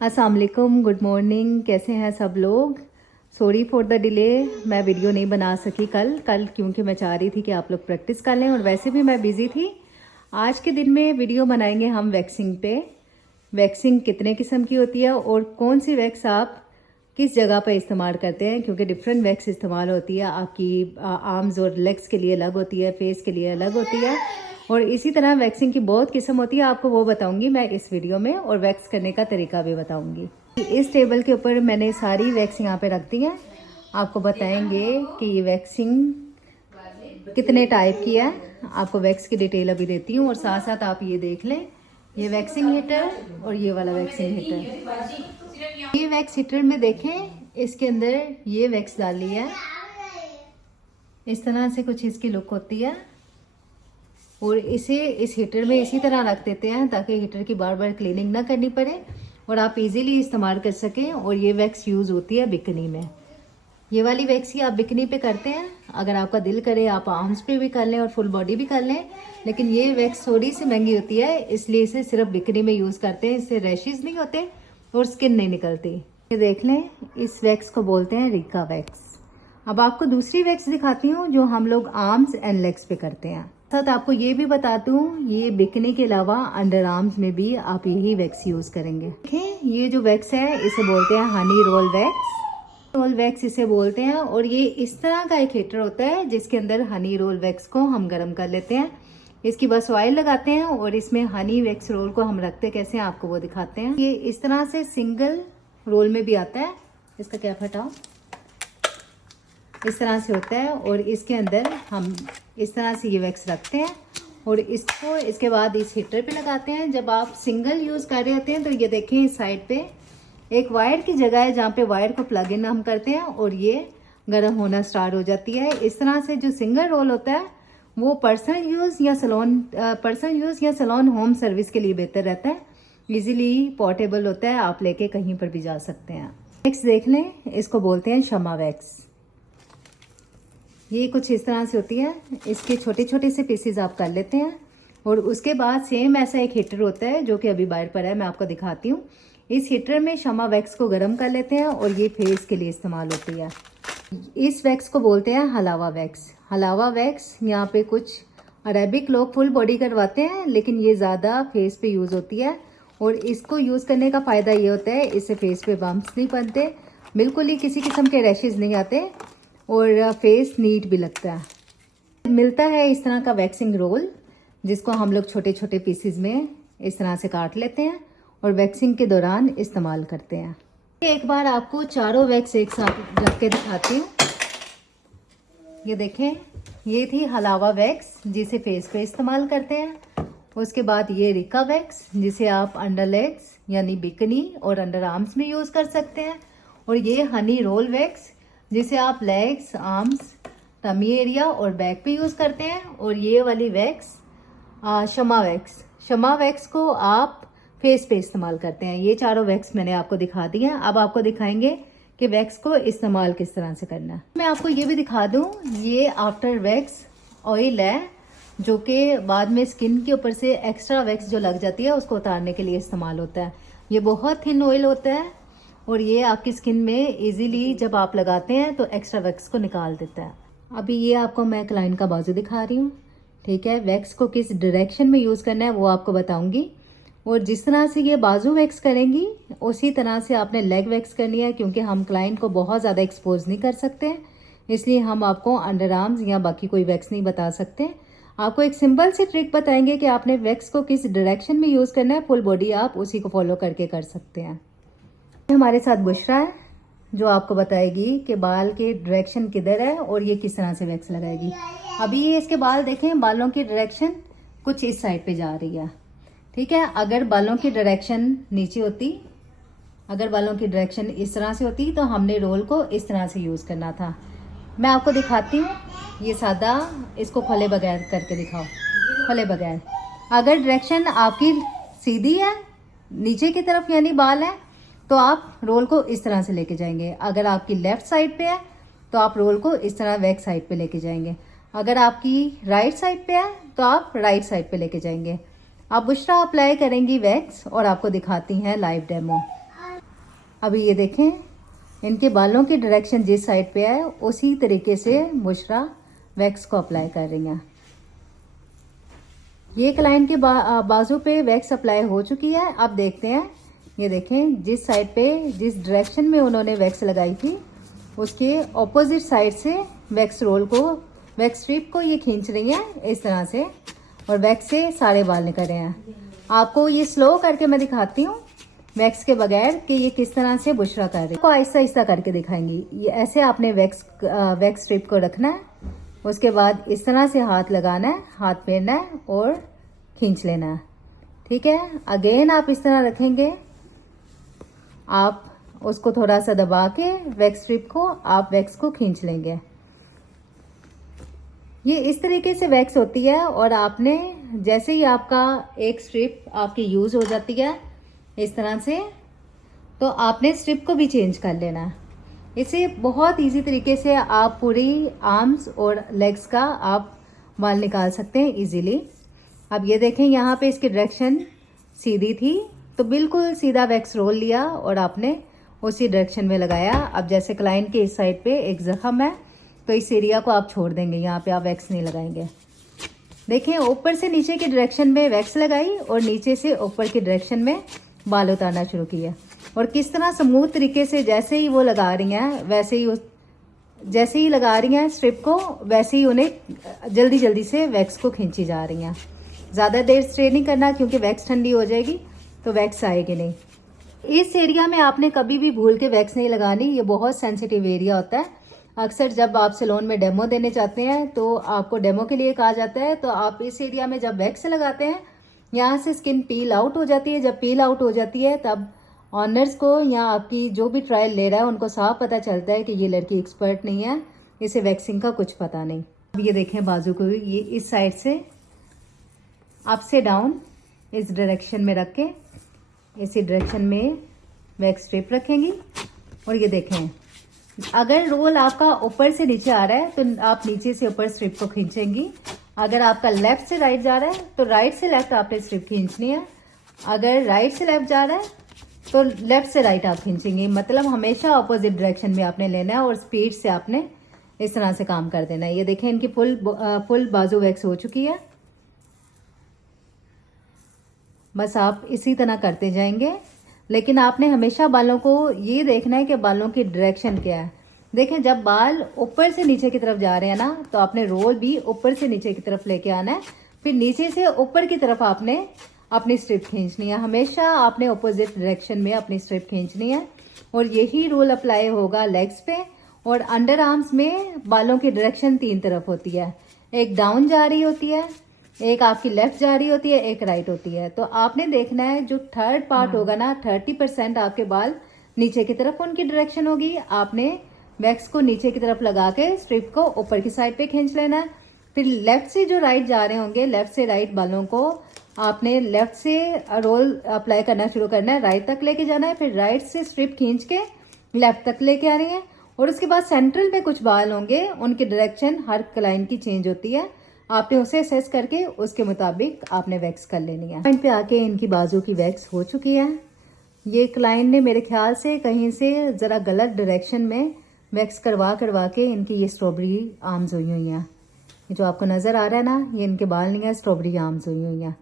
अस्सलाम वालेकुम, good morning. कैसे हैं सब लोग? सॉरी फॉर द डिले, मैं वीडियो नहीं बना सकी कल क्योंकि मैं चाह रही थी कि आप लोग प्रैक्टिस कर लें और वैसे भी मैं बिज़ी थी। आज के दिन में वीडियो बनाएंगे हम वैक्सिंग पे। वैक्सिंग कितने किस्म की होती है और कौन सी वैक्स आप किस जगह पर इस्तेमाल करते हैं, क्योंकि डिफरेंट वैक्स इस्तेमाल होती है। आपकी आर्म्स और लेग्स के लिए अलग होती है, फेस के लिए अलग होती है और इसी तरह वैक्सिंग की बहुत किस्म होती है। आपको वो बताऊंगी मैं इस वीडियो में और वैक्स करने का तरीका भी बताऊंगी। इस टेबल के ऊपर मैंने सारी वैक्स यहाँ पे रख दी है। आपको बताएंगे कि ये वैक्सिंग कितने टाइप की है। आपको वैक्स की डिटेल अभी देती हूँ और साथ साथ आप ये देख लें, ये वैक्सिंग हीटर और ये वाला वैक्सिंग हीटर। ये वैक्स हीटर में देखें, इसके अंदर ये वैक्स डाली है। इस तरह से कुछ इसकी लुक होती है और इसे इस हीटर में इसी तरह रख देते हैं ताकि हीटर की बार बार क्लीनिंग ना करनी पड़े और आप इजीली इस्तेमाल कर सकें। और ये वैक्स यूज़ होती है बिकनी में। ये वाली वैक्स ही आप बिकनी पे करते हैं। अगर आपका दिल करे आप आर्म्स पे भी कर लें और फुल बॉडी भी कर लें, लेकिन ये वैक्स थोड़ी सी महंगी होती है, इसलिए इसे सिर्फ बिकनी में यूज़ करते हैं। इससे रैशेज नहीं होते और स्किन नहीं निकलती। ये देख लें, इस वैक्स को बोलते हैं रिका वैक्स। अब आपको दूसरी वैक्स दिखाती हूँ जो हम लोग आर्म्स एंड लेग्स पे करते हैं। साथ आपको ये भी बताती हूँ, ये बिकनी के अलावा अंडर आर्म्स में भी आप यही वैक्स यूज करेंगे। देखें, ये जो वैक्स है इसे बोलते हैं honey roll wax. Roll wax इसे बोलते हैं और ये इस तरह का एक हीटर होता है जिसके अंदर हनी रोल वैक्स को हम गर्म कर लेते हैं। इसकी बस ऑयल लगाते हैं और इसमें हनी वैक्स रोल को हम रखते कैसे हैं आपको वो दिखाते हैं। ये इस तरह से सिंगल रोल में भी आता है। इसका क्या हटाओ, इस तरह से होता है और इसके अंदर हम इस तरह से ये वैक्स रखते हैं और इसको इसके बाद इस हीटर पे लगाते हैं। जब आप सिंगल यूज़ कर रहे होते हैं तो ये देखें, इस साइड पे एक वायर की जगह है जहाँ पे वायर को प्लग इन हम करते हैं और ये गर्म होना स्टार्ट हो जाती है। इस तरह से जो सिंगल रोल होता है वो पर्सनल यूज़ या सैलून होम सर्विस के लिए बेहतर रहता है। ईजिली पोर्टेबल होता है, आप लेके कहीं पर भी जा सकते हैं। वैक्स देख लें, इसको बोलते हैं शमा वैक्स। ये कुछ इस तरह से होती है। इसके छोटे छोटे से पीसेस आप कर लेते हैं और उसके बाद सेम ऐसा एक हीटर होता है जो कि अभी बाहर पर है, मैं आपको दिखाती हूँ। इस हीटर में शमा वैक्स को गर्म कर लेते हैं और ये फेस के लिए इस्तेमाल होती है। इस वैक्स को बोलते हैं हलावा वैक्स। हलावा वैक्स यहाँ पे कुछ अरेबिक लोग फुल बॉडी करवाते हैं, लेकिन ये ज़्यादा फेस पे यूज़ होती है और इसको यूज़ करने का फ़ायदा ये होता है, इससे फेस पे बम्प्स नहीं बनते, बिल्कुल ही किसी किस्म के रैशेज नहीं आते और फेस नीट भी लगता है। मिलता है इस तरह का वैक्सिंग रोल जिसको हम लोग छोटे छोटे पीसेस में इस तरह से काट लेते हैं और वैक्सिंग के दौरान इस्तेमाल करते हैं। एक बार आपको चारों वैक्स एक साथ रख के दिखाती हूँ। ये देखें, ये थी हलावा वैक्स जिसे फेस पे इस्तेमाल करते हैं। उसके बाद ये रिका वैक्स जिसे आप अंडर लेग्स यानी बिकनी और अंडर आर्म्स में यूज़ कर सकते हैं। और ये हनी रोल वैक्स जिसे आप लेग्स, आर्म्स, टमी एरिया और बैक पे यूज़ करते हैं। और ये वाली वैक्स शमा वैक्स को आप फेस पे इस्तेमाल करते हैं। ये चारों वैक्स मैंने आपको दिखा दी हैं। अब आपको दिखाएंगे कि वैक्स को इस्तेमाल किस तरह से करना है। मैं आपको ये भी दिखा दूं, ये आफ्टर वैक्स ऑयल है जो कि बाद में स्किन के ऊपर से एक्स्ट्रा वैक्स जो लग जाती है उसको उतारने के लिए इस्तेमाल होता है। ये बहुत थिन ऑयल होता है और ये आपकी स्किन में इजीली जब आप लगाते हैं तो एक्स्ट्रा वैक्स को निकाल देता है। अभी ये आपको मैं क्लाइंट का बाजू दिखा रही हूँ, ठीक है। वैक्स को किस डायरेक्शन में यूज़ करना है वो आपको बताऊंगी और जिस तरह से ये बाजू वैक्स करेंगी उसी तरह से आपने लेग वैक्स करनी है, क्योंकि हम क्लाइंट को बहुत ज़्यादा एक्सपोज नहीं कर सकते, इसलिए हम आपको अंडर आर्म्स या बाकी कोई वैक्स नहीं बता सकते। आपको एक सिंपल सी ट्रिक बताएंगे कि आपने वैक्स को किस डायरेक्शन में यूज़ करना है। फुल बॉडी आप उसी को फॉलो करके कर सकते हैं। हमारे साथ बुशरा है जो आपको बताएगी कि बाल के डायरेक्शन किधर है और ये किस तरह से वैक्स लगाएगी। अभी ये इसके बाल देखें, बालों की डायरेक्शन कुछ इस साइड पे जा रही है, ठीक है। अगर बालों की डायरेक्शन नीचे होती, अगर बालों की डायरेक्शन इस तरह से होती तो हमने रोल को इस तरह से यूज़ करना था। मैं आपको दिखाती हूँ, ये सादा, इसको फले बगैर करके दिखाओ, फले बगैर। अगर डायरेक्शन आपकी सीधी है नीचे की तरफ यानी बाल है तो आप रोल को इस तरह से लेके जाएंगे। अगर आपकी लेफ्ट साइड पे है तो आप रोल को इस तरह बैक साइड पे लेके जाएंगे। अगर आपकी राइट साइड पे है तो आप राइट साइड पे लेके जाएंगे। अब बुशरा अप्लाई करेंगी वैक्स और आपको दिखाती हैं लाइव डेमो। अभी ये देखें, इनके बालों की डायरेक्शन जिस साइड पे है उसी तरीके से बुशरा वैक्स को अप्लाई कर रही हैं। ये क्लाइंट के बाजू पे वैक्स अप्लाई हो चुकी है। अब देखते हैं, ये देखें जिस साइड पे जिस डायरेक्शन में उन्होंने वैक्स लगाई थी उसके ऑपोजिट साइड से वैक्स रोल को, वैक्स स्ट्रिप को ये खींच रही हैं इस तरह से, और वैक्स से सारे बाल निकल रहे हैं। आपको ये स्लो करके मैं दिखाती हूँ वैक्स के बगैर कि ये किस तरह से बुशरा कर रही है। आपको आहिस्ता आहिस्ता करके दिखाएंगी। ये ऐसे आपने वैक्स स्ट्रिप को रखना है, उसके बाद इस तरह से हाथ लगाना है, हाथ फेरना है और खींच लेना है। ठीक है, अगेन आप इस तरह रखेंगे, आप उसको थोड़ा सा दबा के वैक्स स्ट्रिप को आप वैक्स को खींच लेंगे। ये इस तरीके से वैक्स होती है। और आपने जैसे ही आपका एक स्ट्रिप आपकी यूज हो जाती है इस तरह से, तो आपने स्ट्रिप को भी चेंज कर लेना है। इसे बहुत इजी तरीके से आप पूरी आर्म्स और लेग्स का आप बाल निकाल सकते हैं इजीली। अब ये देखें, यहाँ पे इसकी डायरेक्शन सीधी थी तो बिल्कुल सीधा वैक्स रोल लिया और आपने उसी डायरेक्शन में लगाया। अब जैसे क्लाइंट के इस साइड पे एक जख्म है तो इस एरिया को आप छोड़ देंगे, यहाँ पे आप वैक्स नहीं लगाएंगे। देखें, ऊपर से नीचे की डायरेक्शन में वैक्स लगाई और नीचे से ऊपर की डायरेक्शन में बाल उतारना शुरू किया। और किस तरह स्मूथ तरीके से जैसे ही वो लगा रही हैं वैसे ही जैसे ही लगा रही हैं स्ट्रिप को, वैसे ही उन्हें जल्दी जल्दी से वैक्स को खींची जा रही हैं। ज़्यादा देर स्ट्रे नहीं करना क्योंकि वैक्स ठंडी हो जाएगी तो वैक्स आएगी नहीं। इस एरिया में आपने कभी भी भूल के वैक्स नहीं लगानी, ये बहुत सेंसिटिव एरिया होता है। अक्सर जब आप सैलून में डेमो देने जाते हैं तो आपको डेमो के लिए कहा जाता है, तो आप इस एरिया में जब वैक्स लगाते हैं यहाँ से स्किन पील आउट हो जाती है। जब पील आउट हो जाती है तब ऑनर्स को या आपकी जो भी ट्रायल ले रहा है उनको साफ पता चलता है कि ये लड़की एक्सपर्ट नहीं है, इसे वैक्सिंग का कुछ पता नहीं। अब ये देखें बाजू को, ये इस साइड से अप से डाउन इस डायरेक्शन में रख के इसी डायरेक्शन में वैक्स स्ट्रिप रखेंगी। और ये देखें, अगर रोल आपका ऊपर से नीचे आ रहा है तो आप नीचे से ऊपर स्ट्रिप को खींचेंगी। अगर आपका लेफ्ट से राइट जा रहा है तो राइट से लेफ्ट आपने स्ट्रिप खींचनी है। अगर राइट से लेफ्ट जा रहा है तो लेफ्ट से राइट आप खींचेंगे। मतलब हमेशा अपोजिट डायरेक्शन में आपने लेना है और स्पीड से आपने इस तरह से काम कर देना है। ये देखें, इनकी फुल बाजू वैक्स हो चुकी है। बस आप इसी तरह करते जाएंगे, लेकिन आपने हमेशा बालों को ये देखना है कि बालों की डायरेक्शन क्या है। देखें, जब बाल ऊपर से नीचे की तरफ जा रहे हैं ना तो आपने रोल भी ऊपर से नीचे की तरफ लेके आना है, फिर नीचे से ऊपर की तरफ आपने अपनी स्ट्रिप खींचनी है। हमेशा आपने अपोजिट डायरेक्शन में अपनी स्ट्रिप खींचनी है। और यही रूल अप्लाई होगा लेग्स पे। और अंडर आर्म्स में बालों की डायरेक्शन 3 तरफ होती है, एक डाउन जा रही होती है, एक आपकी लेफ्ट जा रही होती है, एक राइट होती है। तो आपने देखना है जो थर्ड पार्ट होगा ना, 30% आपके बाल नीचे की तरफ उनकी डायरेक्शन होगी। आपने वैक्स को नीचे की तरफ लगा के स्ट्रिप को ऊपर की साइड पे खींच लेना है। फिर लेफ्ट से जो राइट जा रहे होंगे, लेफ्ट से राइट बालों को आपने लेफ्ट से रोल अप्लाई करना शुरू करना है, राइट तक लेके जाना है। फिर राइट से स्ट्रिप खींच के लेफ्ट तक लेके आनी है। और उसके बाद सेंट्रल में कुछ बाल होंगे, उनकी डायरेक्शन हर क्लाइंट की चेंज होती है। आपने उसे असेस करके उसके मुताबिक आपने वैक्स कर लेनी है। पॉइंट पे आके इनकी बाजू की वैक्स हो चुकी है। ये क्लाइंट ने मेरे ख्याल से कहीं से ज़रा गलत डायरेक्शन में वैक्स करवा के इनकी ये स्ट्रॉबेरी आर्म्स हुई हुई हैं। ये जो आपको नज़र आ रहा है ना, ये इनके बाल नहीं है, स्ट्रॉबेरी आर्म्स हुई हुई हैं।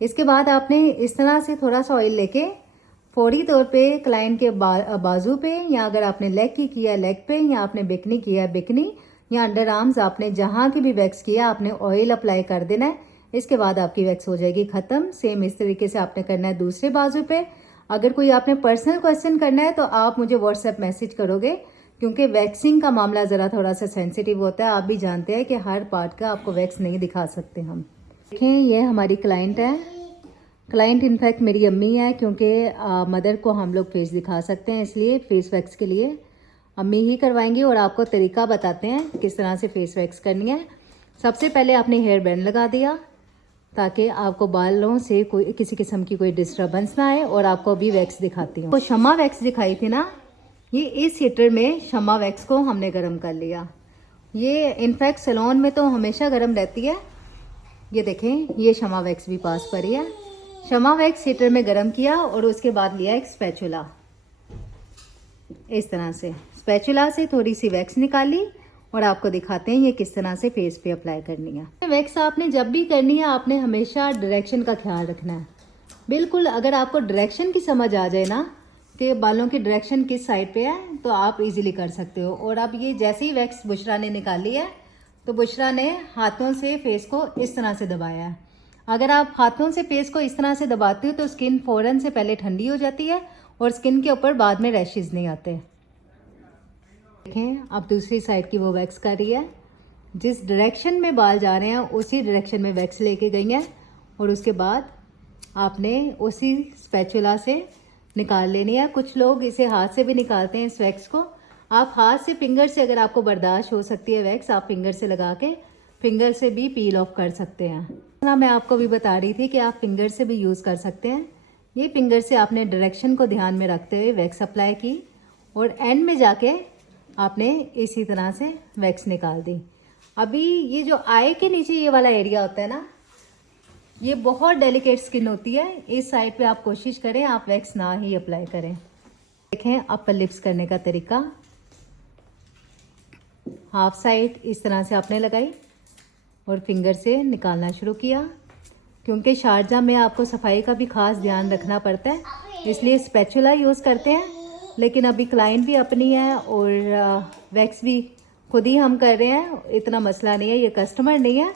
इसके बाद आपने इस तरह से थोड़ा सा ऑयल लेके फौरी तौर पे क्लाइंट के बाजू पे, या अगर आपने लेग की किया लेग पे, या आपने बिकनी किया बिकनी, या अंडर आर्म्स, आपने जहाँ की भी वैक्स किया आपने ऑयल अप्लाई कर देना है। इसके बाद आपकी वैक्स हो जाएगी ख़त्म। सेम इस तरीके से आपने करना है दूसरे बाजू पे। अगर कोई आपने पर्सनल क्वेश्चन करना है तो आप मुझे व्हाट्सएप मैसेज करोगे, क्योंकि वैक्सिंग का मामला ज़रा थोड़ा सा सेंसिटिव होता है। आप भी जानते हैं कि हर पार्ट का आपको वैक्स नहीं दिखा सकते हम। देखें, ये हमारी क्लाइंट है। क्लाइंट इनफैक्ट मेरी अम्मी है, क्योंकि मदर को हम लोग फेस दिखा सकते हैं, इसलिए फेस वैक्स के लिए अम्मी ही करवाएंगी। और आपको तरीका बताते हैं किस तरह से फेस वैक्स करनी है। सबसे पहले आपने हेयर बैंड लगा दिया ताकि आपको बालों से कोई किसी किस्म की कोई डिस्टर्बेंस ना आए। और आपको अभी वैक्स दिखाती हूँ। तो शमा वैक्स दिखाई थी ना, ये इस हीटर में शमा वैक्स को हमने गर्म कर लिया। ये इनफैक्ट सैलून में तो हमेशा गर्म रहती है। ये देखें, ये शमा वैक्स भी पास पर ही है। शमा वैक्स हीटर में गर्म किया और उसके बाद लिया एक स्पैचुला। इस तरह से स्पैचुला से थोड़ी सी वैक्स निकाली और आपको दिखाते हैं ये किस तरह से फेस पे अप्लाई करनी है। वैक्स आपने जब भी करनी है आपने हमेशा डायरेक्शन का ख्याल रखना है। बिल्कुल अगर आपको डायरेक्शन की समझ आ जाए ना कि बालों की डायरेक्शन किस साइड पे है तो आप इजीली कर सकते हो। और अब ये जैसे ही वैक्स बुशरा ने निकाली है तो बुशरा ने हाथों से फेस को इस तरह से दबाया है। अगर आप हाथों से फेस को इस तरह से दबाते हो तो स्किन फ़ौरन से पहले ठंडी हो जाती है और स्किन के ऊपर बाद में रैशेज नहीं आते। देखें अब दूसरी साइड की वो वैक्स कर रही है। जिस डायरेक्शन में बाल जा रहे हैं उसी डायरेक्शन में वैक्स लेके गई हैं और उसके बाद आपने उसी स्पैचुला से निकाल लेनी है। कुछ लोग इसे हाथ से भी निकालते हैं इस वैक्स को। आप हाथ से फिंगर से अगर आपको बर्दाश्त हो सकती है वैक्स आप फिंगर से लगा के फिंगर से भी पील ऑफ कर सकते हैं। मैं आपको भी बता रही थी कि आप फिंगर से भी यूज़ कर सकते हैं। ये फिंगर से आपने डायरेक्शन को ध्यान में रखते हुए वैक्स अप्लाई की और एंड में जाके आपने इसी तरह से वैक्स निकाल दी। अभी ये जो आई के नीचे ये वाला एरिया होता है ना, ये बहुत डेलिकेट स्किन होती है। इस साइड पे आप कोशिश करें आप वैक्स ना ही अप्लाई करें। देखें अपर लिप्स करने का तरीका। हाफ साइड इस तरह से आपने लगाई और फिंगर से निकालना शुरू किया। क्योंकि शारजा में आपको सफाई का भी खास ध्यान रखना पड़ता है इसलिए स्पैचुला यूज़ करते हैं। लेकिन अभी क्लाइंट भी अपनी है और वैक्स भी खुद ही हम कर रहे हैं, इतना मसला नहीं है, ये कस्टमर नहीं है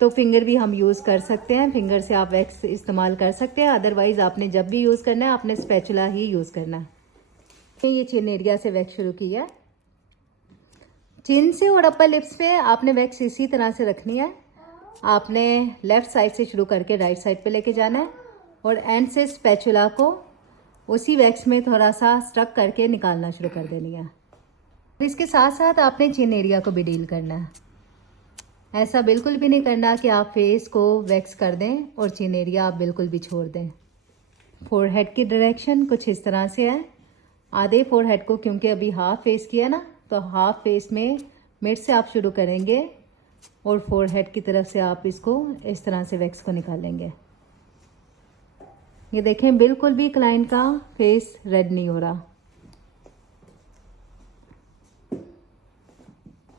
तो फिंगर भी हम यूज़ कर सकते हैं। फिंगर से आप वैक्स इस्तेमाल कर सकते हैं। अदरवाइज़ आपने जब भी यूज़ करना है आपने स्पैचुला ही यूज़ करना है। ये चिन एरिया से वैक्स शुरू किया। चिन से और अपर लिप्स पे आपने वैक्स इसी तरह से रखनी है। आपने लेफ़्ट साइड से शुरू करके राइट साइड पे लेके जाना है और एंड से स्पैचुला को उसी वैक्स में थोड़ा सा स्ट्रक करके निकालना शुरू कर देनी है। इसके साथ साथ आपने चिन एरिया को भी डील करना है। ऐसा बिल्कुल भी नहीं करना कि आप फेस को वैक्स कर दें और चिन एरिया आप बिल्कुल भी छोड़ दें। फोरहेड की डायरेक्शन कुछ इस तरह से है। आधे फोरहेड को क्योंकि अभी हाफ फेस किया ना तो हाफ फेस में मिड से आप शुरू करेंगे और फोरहेड की तरफ से आप इसको इस तरह से वैक्स को निकालेंगे। ये देखें बिल्कुल भी क्लाइंट का फेस रेड नहीं हो रहा।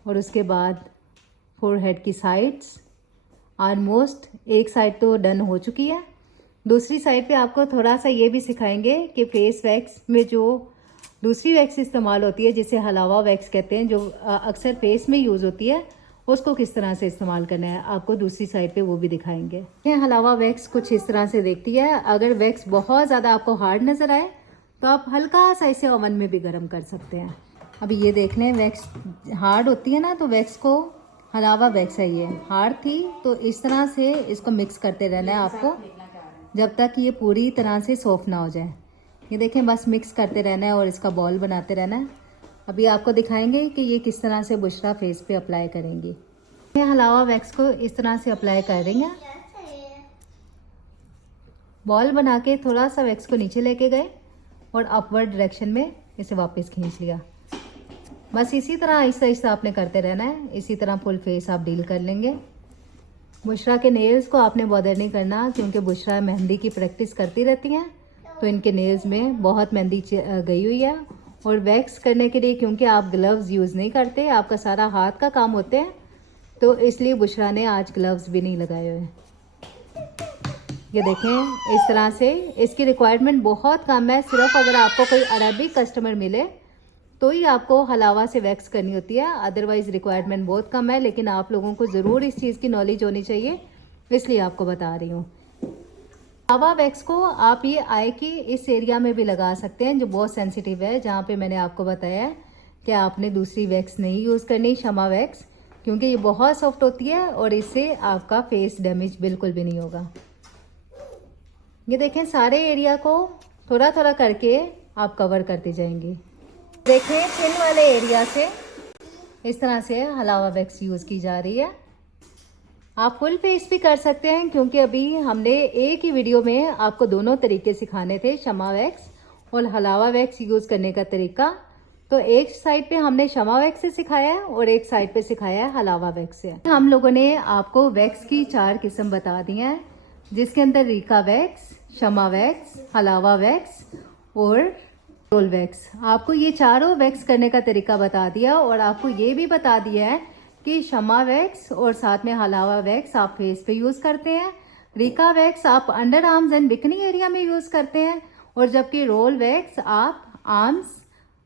और उसके बाद फोरहेड की साइड्स ऑलमोस्ट एक साइड तो डन हो चुकी है। दूसरी साइड पे आपको थोड़ा सा ये भी सिखाएंगे कि फेस वैक्स में जो दूसरी वैक्स इस्तेमाल होती है जिसे हलावा वैक्स कहते हैं, जो अक्सर फेस में यूज़ होती है, उसको किस तरह से इस्तेमाल करना है आपको दूसरी साइड पे वो भी दिखाएंगे। ये हलावा वैक्स कुछ इस तरह से देखती है। अगर वैक्स बहुत ज़्यादा आपको हार्ड नज़र आए तो आप हल्का सा इसे ओवन में भी गर्म कर सकते हैं। अभी ये देख लें वैक्स हार्ड होती है ना तो वैक्स को हलावा वैक्स है, ये हार्ड थी तो इस तरह से इसको मिक्स करते रहना है आपको जब तक ये पूरी तरह से सॉफ्ट ना हो जाए। ये देखें बस मिक्स करते रहना है और इसका बॉल बनाते रहना है। अभी आपको दिखाएंगे कि ये किस तरह से बुशरा फेस पे अप्लाई करेंगी। ये हलावा वैक्स को इस तरह से अप्लाई कर रही हैं। बॉल बना के थोड़ा सा वैक्स को नीचे लेके गए और अपवर्ड डायरेक्शन में इसे वापस खींच लिया। बस इसी तरह आहिस्ता आहिस्ता आपने करते रहना है। इसी तरह फुल फेस आप डील कर लेंगे। बुशरा के नेल्स को आपने बॉदर नहीं करना क्योंकि बुशरा मेहंदी की प्रैक्टिस करती रहती हैं तो इनके नेल्स में बहुत मेहंदी गई हुई है। और वैक्स करने के लिए क्योंकि आप ग्लव्स यूज़ नहीं करते, आपका सारा हाथ का काम होते हैं तो इसलिए बुशरा ने आज ग्लव्स भी नहीं लगाए हुए। ये देखें इस तरह से इसकी रिक्वायरमेंट बहुत कम है। सिर्फ अगर आपको कोई अरबिक कस्टमर मिले तो ही आपको हलावा से वैक्स करनी होती है, अदरवाइज़ रिक्वायरमेंट बहुत कम है। लेकिन आप लोगों को ज़रूर इस चीज़ की नॉलेज होनी चाहिए इसलिए आपको बता रही हूँ। हलावा वैक्स को आप ये आई की इस एरिया में भी लगा सकते हैं जो बहुत सेंसिटिव है, जहाँ पे मैंने आपको बताया है कि आपने दूसरी वैक्स नहीं यूज़ करनी, शमा वैक्स, क्योंकि ये बहुत सॉफ्ट होती है और इससे आपका फेस डैमेज बिल्कुल भी नहीं होगा। ये देखें सारे एरिया को थोड़ा थोड़ा करके आप कवर करते जाएंगे। देखें चिन वाले एरिया से इस तरह से हलावा वैक्स यूज़ की जा रही है। आप फुल फेस भी कर सकते हैं क्योंकि अभी हमने एक ही वीडियो में आपको दोनों तरीके सिखाने थे, शमा वैक्स और हलावा वैक्स यूज़ करने का तरीका। तो एक साइड पे हमने शमा वैक्स से सिखाया है और एक साइड पे सिखाया है हलावा वैक्स से। हम लोगों ने आपको वैक्स की 4 किस्म बता दी हैं जिसके अंदर रीका वैक्स, शमा वैक्स, हलावा वैक्स और रोल वैक्स। आपको ये चारों वैक्स करने का तरीका बता दिया और आपको ये भी बता दिया है कि शमा वैक्स और साथ में हलावा वैक्स आप फेस पे यूज करते हैं, रिका वैक्स आप under arms and bikini area में यूज करते हैं, और जबकि रोल वैक्स आप आर्म्स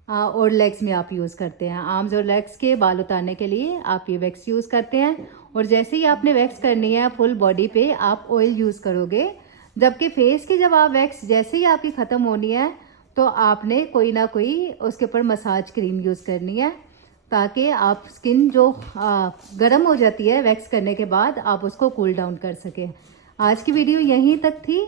और लेग्स में आप यूज करते हैं। आर्म्स और लेग्स के बाल उतारने के लिए आप ये वैक्स यूज करते हैं, और जैसे ही आपने वैक्स करनी है फुल बॉडी पे आप ऑयल यूज करोगे, जबकि फेस की जब आप वैक्स जैसे ही आपकी खत्म होनी है तो आपने कोई ना कोई उसके ऊपर मसाज क्रीम यूज करनी है, ताकि आप स्किन जो गर्म हो जाती है वैक्स करने के बाद आप उसको कूल डाउन कर सकें। आज की वीडियो यहीं तक थी।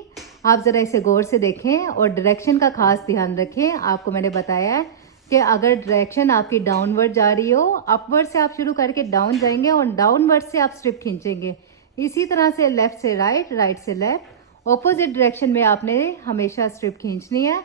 आप ज़रा इसे गौर से देखें और डायरेक्शन का खास ध्यान रखें। आपको मैंने बताया है कि अगर डायरेक्शन आपकी डाउनवर्ड जा रही हो, अपवर्ड से आप शुरू करके डाउन जाएंगे और डाउनवर्ड से आप स्ट्रिप खींचेंगे। इसी तरह से लेफ्ट से राइट, राइट से लेफ्ट, ऑपोजिट डायरेक्शन में आपने हमेशा स्ट्रिप खींचनी है।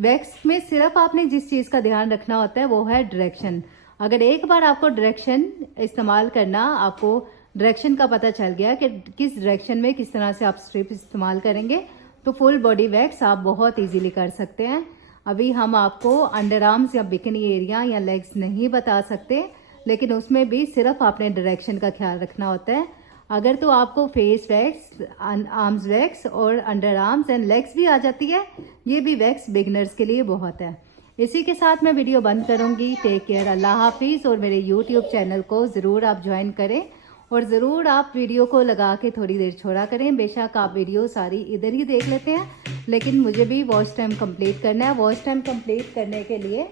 वैक्स में सिर्फ आपने जिस चीज़ का ध्यान रखना होता है वो है डायरेक्शन। अगर एक बार आपको डायरेक्शन इस्तेमाल करना, आपको डायरेक्शन का पता चल गया कि किस डायरेक्शन में किस तरह से आप स्ट्रिप इस्तेमाल करेंगे, तो फुल बॉडी वैक्स आप बहुत इजीली कर सकते हैं। अभी हम आपको अंडर आर्म्स या बिकनी एरिया या लेग्स नहीं बता सकते, लेकिन उसमें भी सिर्फ आपने डायरेक्शन का ख्याल रखना होता है। अगर तो आपको फेस वैक्स, आर्म्स वैक्स और अंडर आर्म्स एंड लेग्स भी आ जाती है, ये भी वैक्स बिगनर्स के लिए बहुत है। इसी के साथ मैं वीडियो बंद करूंगी। टेक केयर, अल्लाह हाफिज़। और मेरे यूट्यूब चैनल को ज़रूर आप ज्वाइन करें और ज़रूर आप वीडियो को लगा के थोड़ी देर छोड़ा करें। बेशक आप वीडियो सारी इधर ही देख लेते हैं, लेकिन मुझे भी वॉच टाइम कंप्लीट करना है। वॉच टाइम कंप्लीट करने के लिए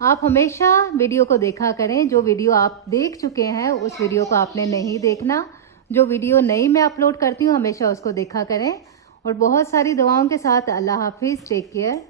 आप हमेशा वीडियो को देखा करें। जो वीडियो आप देख चुके हैं उस वीडियो को आपने नहीं देखना। जो वीडियो नई मैं अपलोड करती हूँ हमेशा उसको देखा करें। और बहुत सारी दुआओं के साथ अल्लाह हाफिज़। Take care.